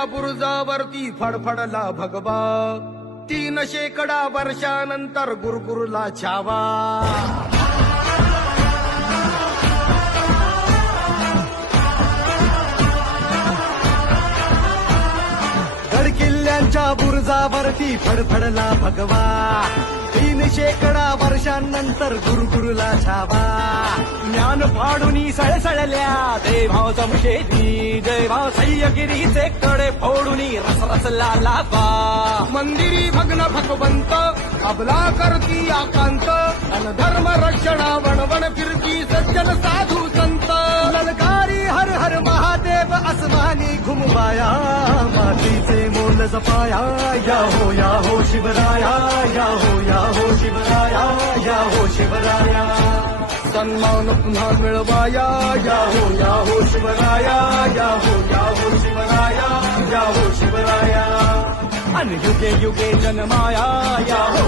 त्या बुरुजावरती फडफडला भगवा. तीन शेकडा वर्षानंतर गुरगुरला छावा. गडकिल्ल्यांच्या बुरुजावरती फडफडला भगवा. तीन शेकडा वर्षांनंतर गुरुगुरुला छावा. ज्ञान फाडूनी सळसळल्या. देभाव जय भाव सह्यगिरीचे फोडूनी रसरसला लावा मंदिरी भग्न भगवंत, अबला करती आकांत। अन धर्म रक्षणा वणवण फिरती सज्जन साधू संत। ललकारी हर हर महादेव अस्मानी घुमवाया। मातीचे मोल जपाया, या हो या हो, शिवराया, या हो या हो, शिवराया, या हो, शिवराया। सन्मान पुन्हा मिळवाया, या हो या हो, शिवराया, या हो અન યુગે યુગે જન્માયા